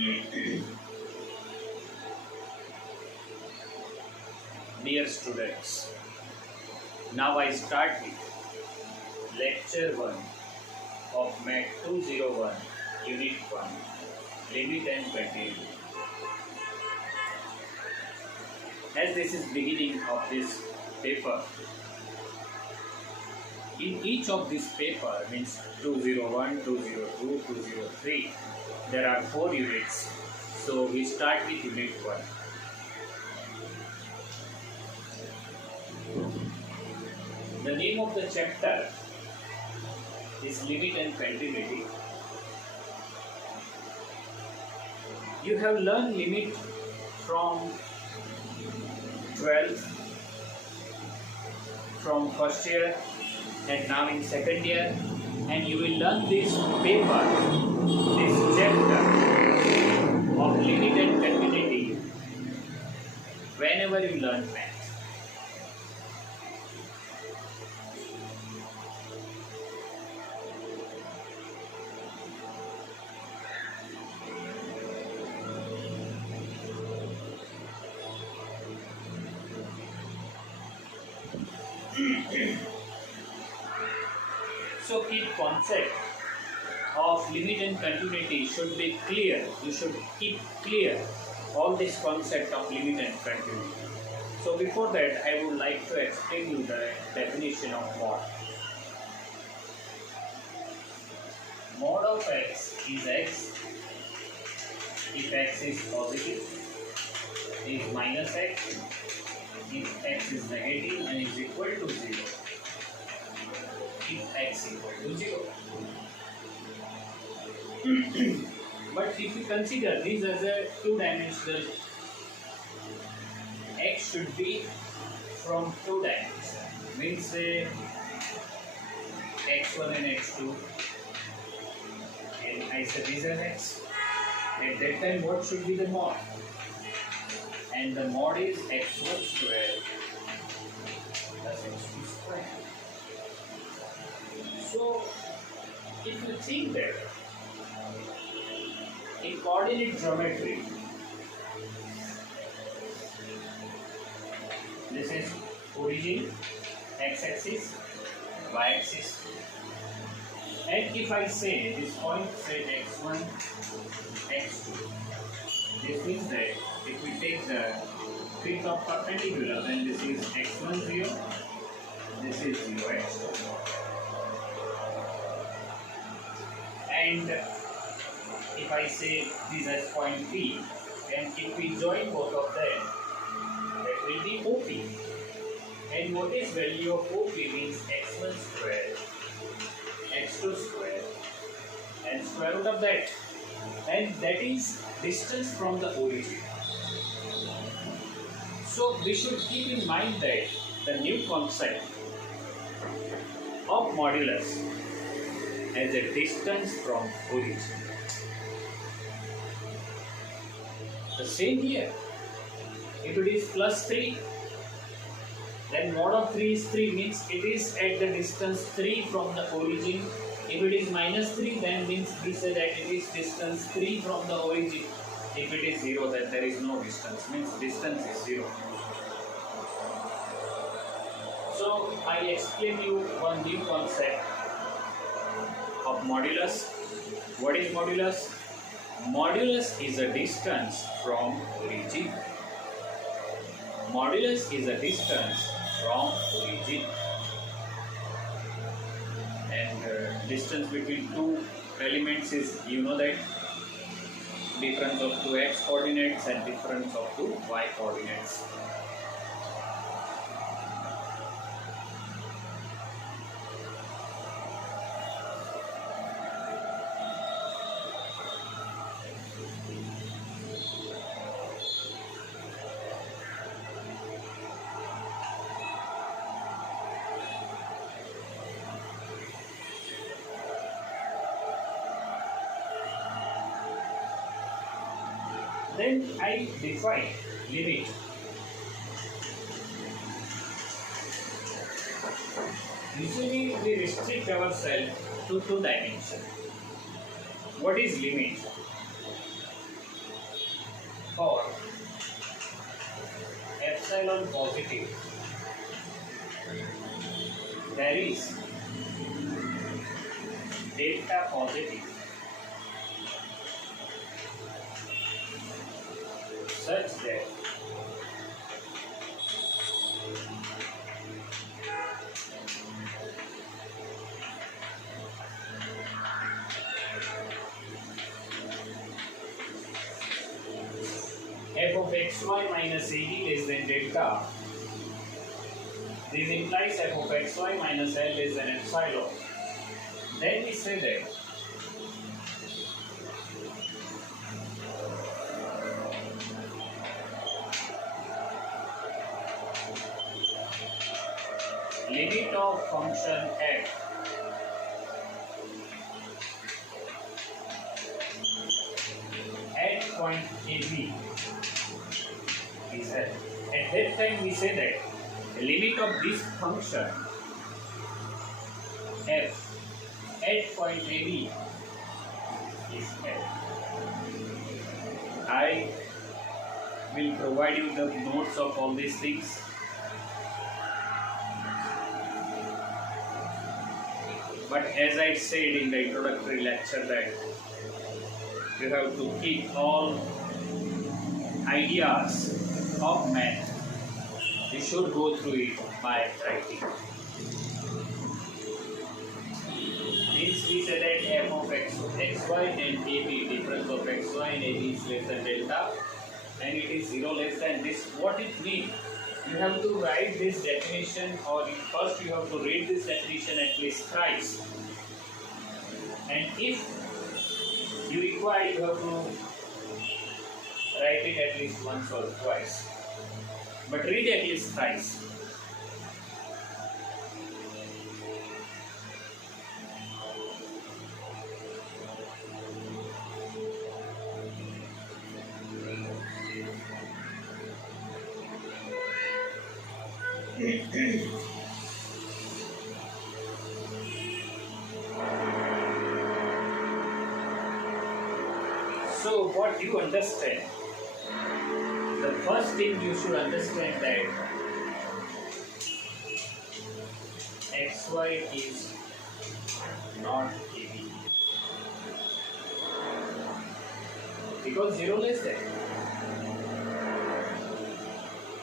Dear students, now I start with lecture 1 of Mat 201, Unit 1, Limit and Continuity. As this is beginning of this paper, in each of this paper means 201, 202, 203, there are 4 units. So we start with Unit 1. The name of the chapter is Limit and Continuity. You have learned limit from 12th, from first year, and now in second year, and you will learn this paper, this chapter of limit and continuity whenever you learn math. So key concept of limit and continuity should be clear. You should keep clear all this concept of limit and continuity. So before that, I would like to explain you the definition of mod. Mod of x is x if x is positive, is minus x if x is negative, and is equal to 0 if x equal to 0. But if you consider this as a two-dimensional, x should be from two dimensions, means x1 and x2, and I said these are x. At that time, what should be the mod? And the mod is x1 square plus x2 square. So, if you think that in coordinate geometry, this is origin, x-axis, y-axis, and if I say this point, say x1, x2, this means that if we take the fifth of perpendicular, then this is x1 0, this is 0 x2. And if I say this as point P, and if we join both of them, that will be OP. And what is value of OP means x1 square, x2 square, and square root of that. And that is distance from the origin. So we should keep in mind that the new concept of modulus as a distance from origin. The same here. If it is plus 3, then mod of 3 is 3, means it is at the distance 3 from the origin. If it is minus 3, then means we say that it is distance 3 from the origin. If it is 0, then there is no distance, means distance is 0. So I explain you one new concept of modulus. What is modulus? Modulus is a distance from origin. Modulus is a distance from origin. And distance between two elements is, you know that, difference of two x coordinates and difference of two y coordinates. Then I define limit. Usually we restrict ourselves to two dimensions. What is limit? epsilon positive, there is delta positive, such that f of xy minus ad less than delta. This implies f of xy minus L less than epsilon. Then we say that limit of function f at point AB is L. At that time we say that the limit of this function f at point AB is L. I will provide you the notes of all these things. But as I said in the introductory lecture that you have to keep all ideas of math. You should go through it by writing. Means we say that f of xy and AB, difference of xy and AB is less than delta, and it is 0 less than this. What it means? You have to write this definition, or first you have to read this definition at least thrice. And if you require, you have to write it at least once or twice. But read at least thrice. So what you understand, the first thing you should understand that xy is not AB because 0 less than,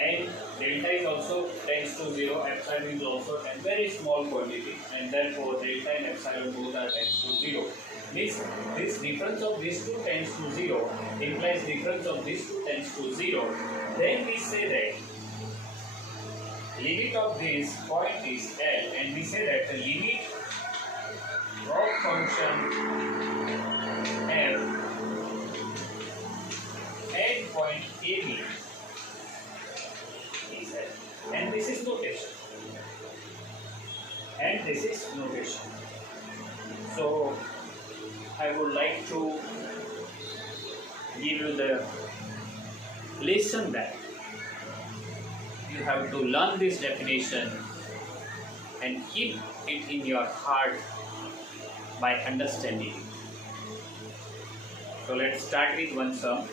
and delta is also tends to 0, epsilon is also a very small quantity, and therefore delta and epsilon both are tends to 0. Means this difference of these two tends to 0 implies difference of these two tends to 0. Then we say that limit of this point is L, and we say that the limit of function f at point AB is L, and this is notation, and this is notation. So I would like to give you the lesson that you have to learn this definition and keep it in your heart by understanding it. So let's start with one sum.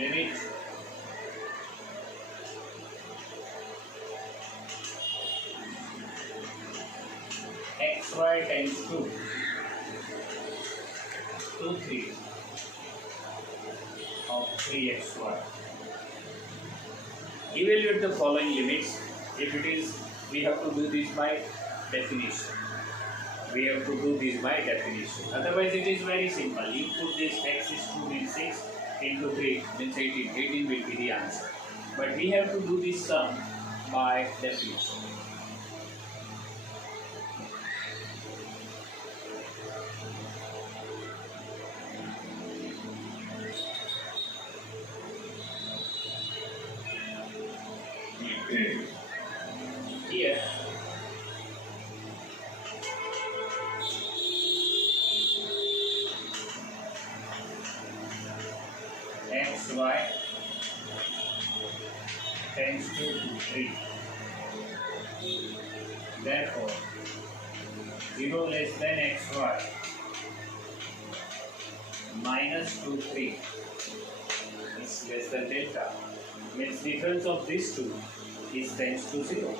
Limit xy tends to 3 of 3xy. Evaluate the following limits. If it is, we have to do this by definition. We have to do this by definition. Otherwise, it is very simple. You put this x is 2 means 6 into 3 means 18. 18 will be the answer. But we have to do this sum by definition. Here xy tends to 3. Therefore, 0 less than xy minus 2, 3 is less than delta. Means difference of these two is tends to 0.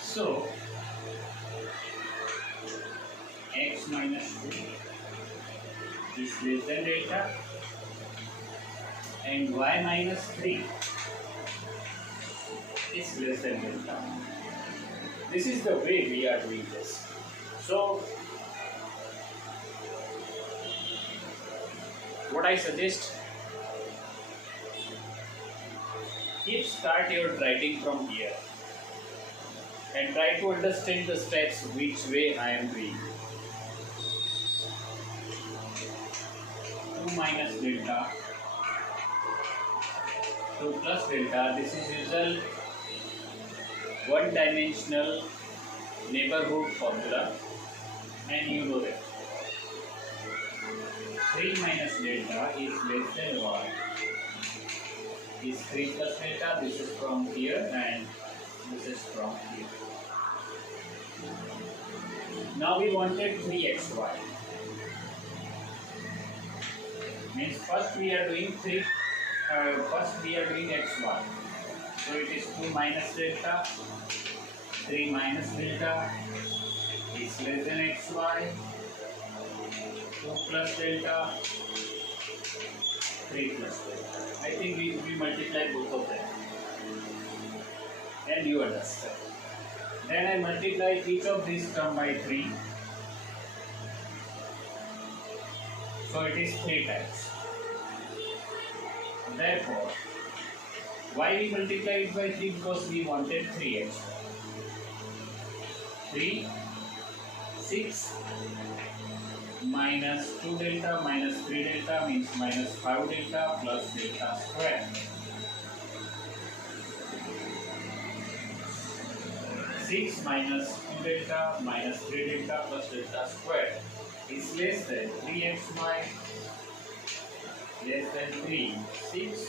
So, x minus 2 is less than delta and y minus 3 is less than delta. This is the way we are doing this. So, what I suggest, start your writing from here and try to understand the steps which way I am doing. 2 minus delta, 2 plus delta, this is usual one-dimensional neighborhood formula and you know that. 3 minus delta is less than y is 3 plus delta, this is from here and this is from here. Now we wanted 3xy. Means first we are doing xy. So it is 2 minus delta, 3 minus delta is less than xy, 2 plus delta, 3 plus delta. I think we multiply both of them and you understand. Then I multiply each of these term by 3. So it is 3 times. Therefore, why we multiply it by 3? Because we wanted 3x. 3, 6 minus 2 delta minus 3 delta means minus 5 delta plus delta square. 6 minus 2 delta minus 3 delta plus delta square is less than 3xy less than 3. 6,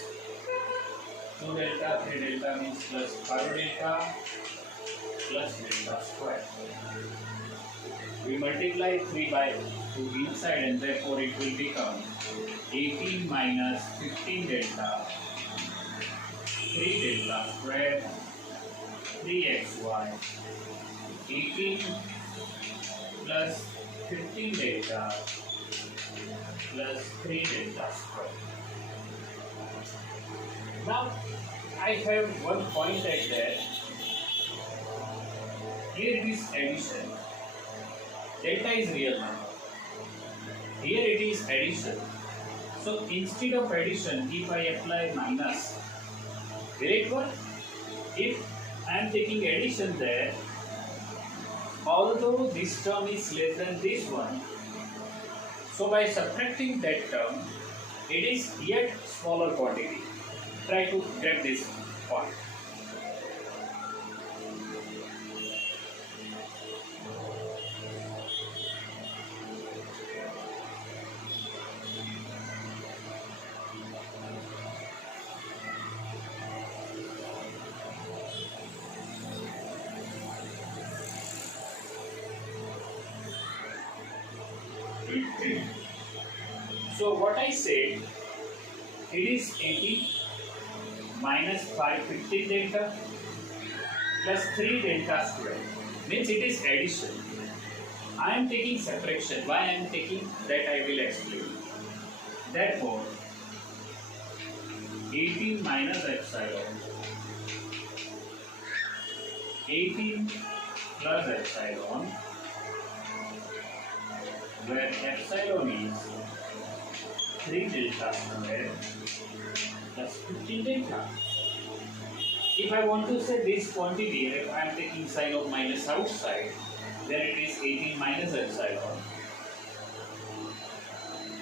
2 delta, 3 delta means plus 5 delta plus delta square. We multiply 3 by 2 inside and therefore it will become 18 minus 15 delta, 3 delta square, 3xy, 18 plus 15 delta plus 3 delta square. Now, I have one point at that. Here it is addition. Delta is real number. Here it is addition. So, instead of addition, if I apply minus, will it work? If I am taking addition there, although this term is less than this one, so by subtracting that term, it is yet smaller quantity. Try to get this point. So what I said, it is 18 minus 5 15 delta plus 3 delta square means it is addition. I am taking subtraction. Why I am taking that I will explain. Therefore, 18 minus epsilon, 18 plus epsilon, where epsilon is 3 delta square plus 15 delta. If I want to say this quantity, if I am taking sign of minus outside, then it is 18 minus epsilon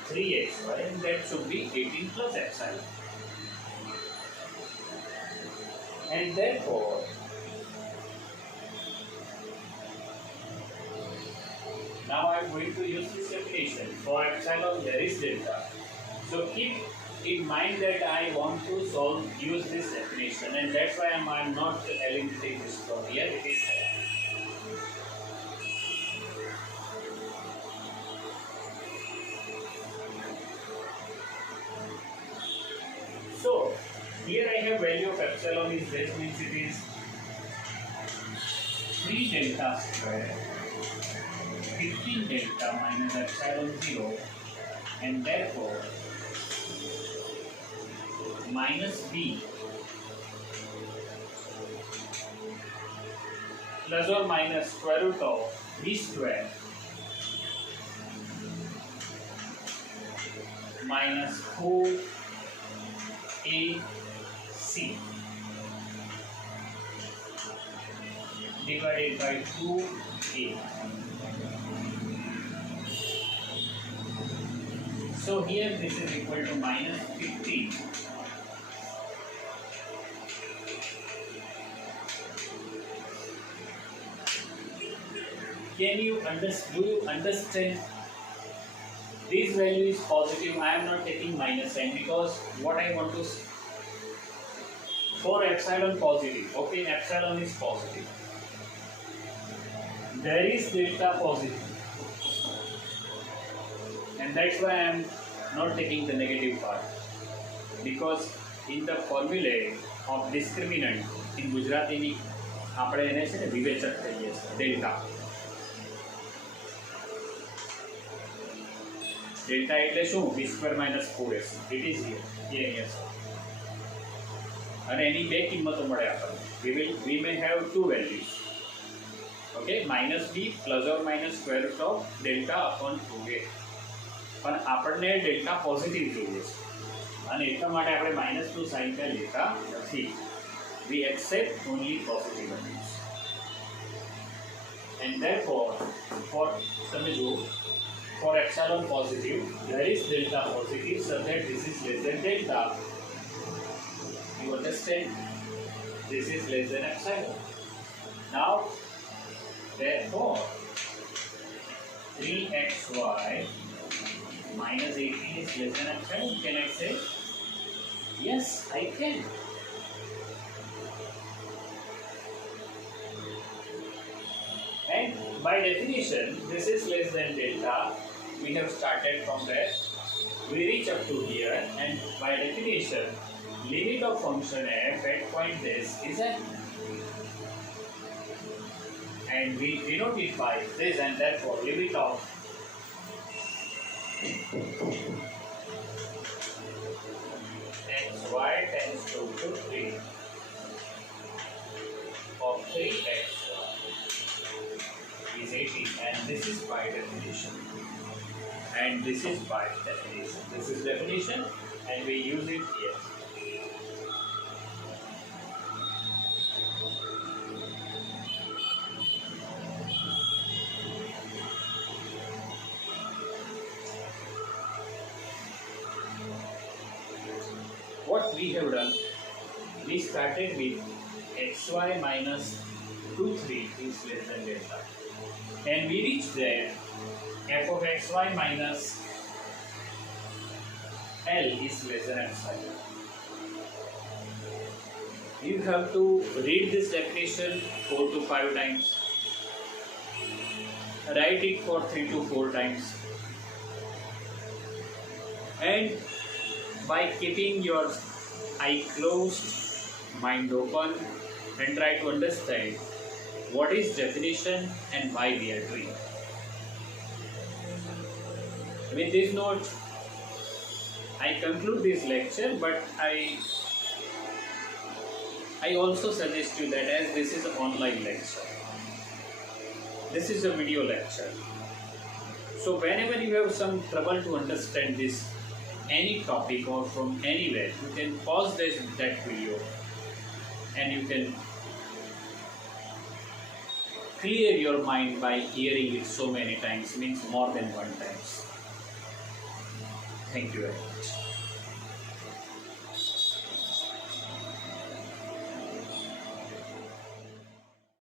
3xy and that should be 18 plus epsilon. And therefore, now I am going to use this definition. For epsilon there is delta. So keep in mind that I want to use this definition, and that's why I'm not eliminating this from here. It is there. So here I have value of epsilon is this, means it is 3 delta square 15 delta minus epsilon 0, and therefore minus b plus or minus square root of b square minus 4ac divided by 2a. So here this is equal to minus 15. Do you understand? This value is positive. I am not taking minus sign because what I want to for epsilon positive. Okay, epsilon is positive. There is delta positive. And that's why I am not taking the negative part, because in the formulae of discriminant in Gujarati આપણે એને છે ને વિવેચક કહીએ છીએ delta. Delta એટલે શું? b square minus 4s. It is here. એ અહીંયા છે અને એની બે કિંમતો મળે આપણને. we may have two values. Okay, minus b plus or minus square root of delta upon 2a. પણ આપણને ડેલ્ટા પોઝિટિવ જોઈએ છે અને એટલા માટે આપણે -2 સાઇન ત્યાં લેતા નથી. We accept only positive values. And therefore, for epsilon positive, there is delta positive, so that this is less than delta. You understand? This is less than epsilon. Now, therefore, 3xy minus 18 is less than epsilon. Can I say? Yes, I can. And by definition, this is less than delta. We have started from there. We reach up to here, and by definition, limit of function f at point this is f. And we denote it by this, and therefore limit of xy tends to 3 of 3xy is 18, and this is by definition. And this is by definition. This is definition, and we use it here. What we have done, we started with xy minus 2, 3 is less than delta. And we reach there, f of xy minus L is less than epsilon. You have to read this definition 4 to 5 times. Write it for 3 to 4 times. And by keeping your eye closed, mind open, and try to understand what is definition and why we are doing. With this note, I conclude this lecture, but I also suggest you that as this is an online lecture, this is a video lecture. So whenever you have some trouble to understand this, any topic or from anywhere, you can pause that video and you can clear your mind by hearing it so many times, means more than one times. Thank you very much.